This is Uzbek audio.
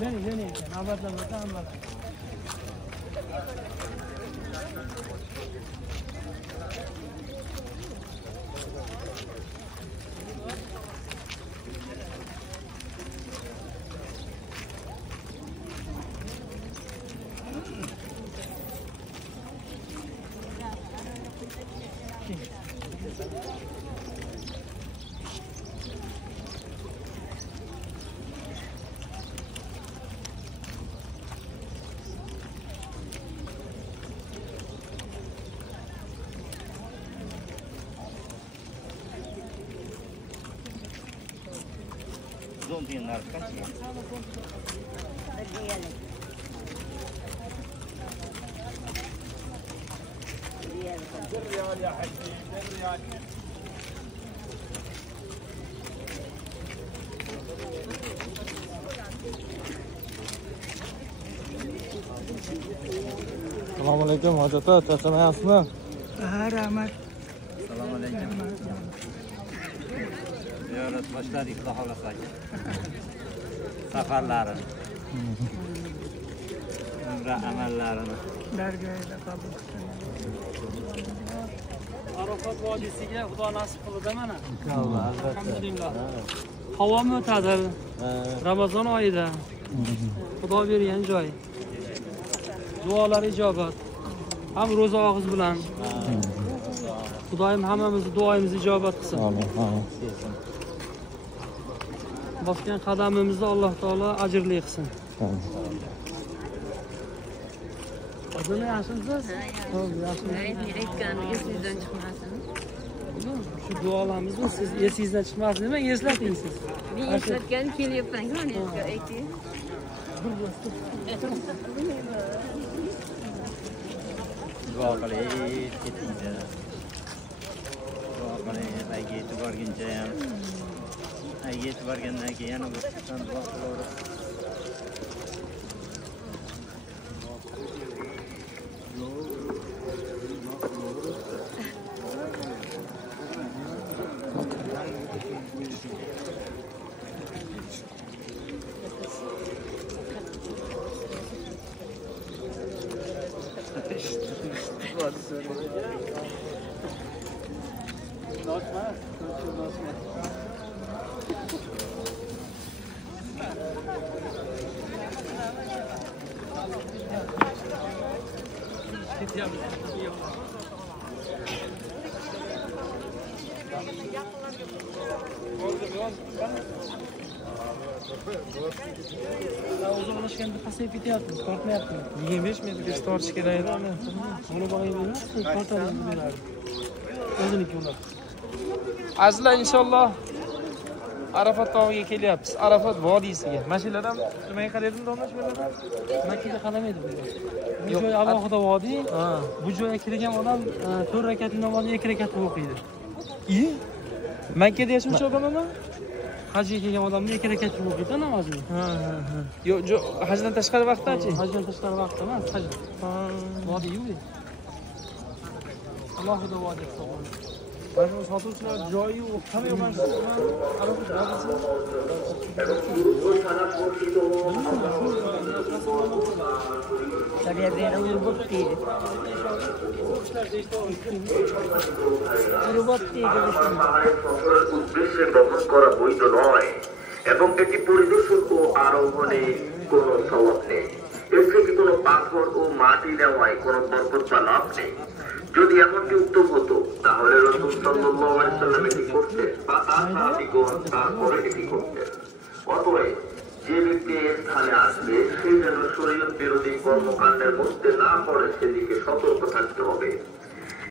Beni. Navbatlar hamma. Zoom din narkan sih. بالريال يا حبيبي بالريال. Assalomu alaykum hojata, charchamayapsizmi? Ha, rahmat. Assalomu alaykum. Ziyorat boshladik, xudo xohlasak. Safarlari. Umra amallarini. Dargohida qabul qilsin. Arafat vodiysiga Xudo nasib qildi mana. Inshaalloh, albatta. Alhamdulillah. Havo mo'tadil. Ramazon oyida. Xudo bergan joy. Duolar ijobat. Ham ro'za og'iz bilan. Xudoyim hammamizni duoyimizni ijobat qilsin. Amin. Bosgan qadamimizni Alloh taolo ajrli qilsin. O'zini yaxshimisiz? Xo'p, Esingizdan chiqmasin. Shu duolarimizni siz esingizdan chiqmasin dema, eslating siz. Men eslatgan kelyapman-ku, sizga ayting. Duo qiling, ketinglar. Duo qiling, ayga yetib borguncha ham. Ayga yetib borgandan keyin yana bir qismdan duo qilaveramiz. O'zi olishganda pasayib ketyapti, tortmayapti. 25 metrgacha tortish kerak edi uni. Buni bog'ib emas, tortamiz beradi. O'ziniki ular. Azizlar, inshaalloh Arafat tog'iga kelyapmiz. Arafat vodiysiga. Mashinadan nimaga qaraydim, domlash bo'ladan? Makkaga qaramaydi bu. Bu joy alohida vodiy. Bu joyga kirgan odam 4 rakat namozni 2 rakat o'qiydi. Makkada yashovchi odamman? Hajga kelgan odamni 2 rakat o'qiydi namozni. Yo'q, hajdan tashqari vaqtdachi? Hajdan tashqari vaqtda emas, haj. Vodiy-yu. Alohida vodiy hisoblanadi. Mana shu sotuvchilar joyi yo'q, qani yo'q mana shu Arafat vodiysi. Tabiatda urib deydi. Urib deydi. উদ্দেশ্যে বহন করা বৈধ নয় এবং এটি পরিদর্শন ও আরোহণে কোনো সওয়াব নেই। এর থেকে কোনো পাথর ও মাটি নেওয়ায় কোনো বরকত বা লাভ নেই। যদি এমনটি উত্তম হতো তাহলে রাসূল সাল্লাল্লাহু আলাইহি ওয়াসাল্লাম এটি করতেন বা তার সাহাবীগণ তারপরে এটি করতেন। অতএব যে ব্যক্তি এই স্থানে আসবে সে যেন শরীয়ত বিরোধী কর্মকাণ্ডের মধ্যে না পড়ে সেদিকে সতর্ক থাকতে হবে।